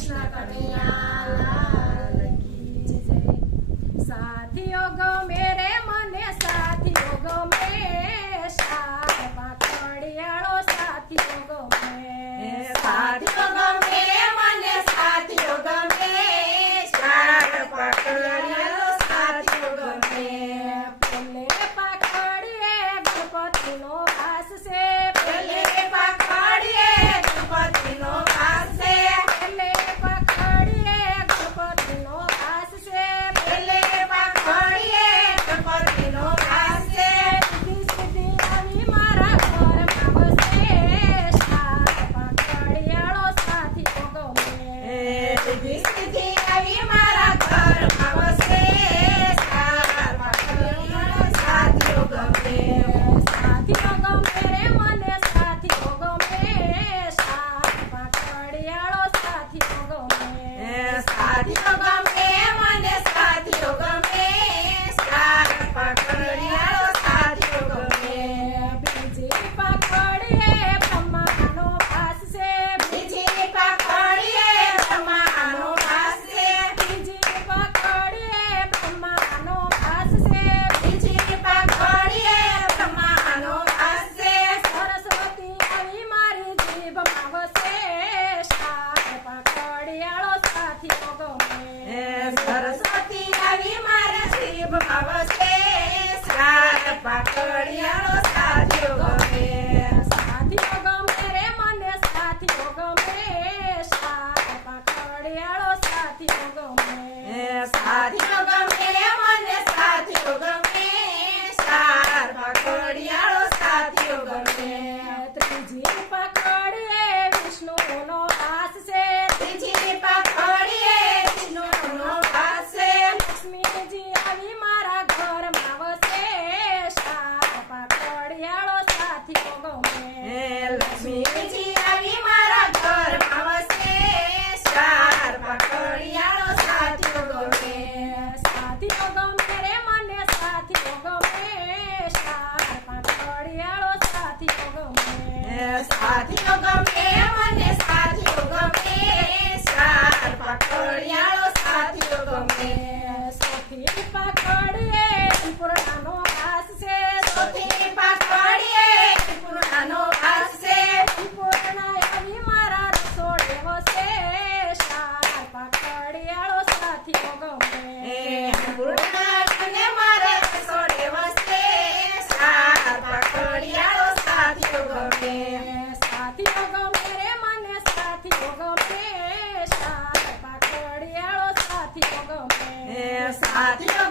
કૃષ્ણ કનૈયા લાલ કી જય. સાથીઓ ગમે રે મને સાથીઓ ગમે, શાક પાકડિયાળો સાથીઓ ગમે. સાથીઓ ગમે મને સાથીઓ ગમે, શાક પાકડિયાળો સાથીઓ ગમે. પેલે પાકડીએ ગણપતિનો વાસ છે, પેલે પાકડીએ ગણપતિનો વાસ છે, પેલે પાકડીએ ગણપતિનો વાસ છે. પેલે પાકડીએ ગણપતિનો વાસ છે. સીધી સીધી આવી મારા ઘરમાં વસે, શાક પાકડિયાળો સાથીઓ ગમે. સીધી સીધી આવી મારા ઘરમાં વસે, શાક પાકડિયાળો સાથીઓ ગમે. સાથીઓ ગમે રે મને સાથીઓ ગમે, શાક પાકડિયાળો સાથીઓ ગમે. સાથીઓ ગમે મને સાથીઓ ગમે, શાક પાકડિયાળો સાથીઓ ગમે. બીજી પાકડીએ બ્રહ્માનો વાસ છે, બીજી પાકડીએ બ્રહ્માનો વાસ છે, બીજી પાકડીએ બ્રહ્માનો વાસ છે. બીજી પાકડીએ બ્રહ્માનો વાસ છે. સરસ્વતી આવી મારી જીભમાં વસે, શાક પાકડિયાળો સાથીઓ ગમે. સરસ્વતી આવી મારા જીભમાં વસે, શાક પાકડિયાળો સાથીઓ ગમે. સાથીઓ ગમે રે મને સાથીઓ ગમે, શાક પાકડિયાળો સાથીઓ ગમે. સાથીઓ ગમે મને સાથીઓ ગમે, શાક પાકડિયાળો સાથીઓ ગમે. ત્રીજી પકડીએ વિષ્ણુનો વાસ છે, ત્રીજી પાકડીએ વિષ્ણુનો વાસ છે, લક્ષ્મીજી આવી મારા ઘરમાં વસે, શાક પાકડિયાળો સાથીઓ ગમે. લક્ષ્મીજી આવી મારા ઘરમાં વસે, શાક પાકડિયાળો સાથીઓ ગમે. સાથીઓ ગમે રે મને સાથીઓ ગમે, શાક પાકડિયાળો સાથીઓ ગમે. સાથીઓ ગમે મને સાથીઓ ગમે, શાક પાકડિયાળો સાથીઓ ગમે. સોથી પકડીએ પૂર્ણાનો વાસ છે, ચોથી પાકડીએ પૂર્ણાનો વાસ છે, પૂર્ણા આવી મારા રસોડે વસે, શાક પાકડિયાળો સાથીઓ ગમે. પૂર્ણા અને મારે રસોડે વસે, શાક પાકડિયાળો સાથીઓ ગમે. સાથીઓ ગમે રે મને સાથીઓ ગમે, શાક પાકડિયાળો સાથીઓ ગમે. સાથીઓ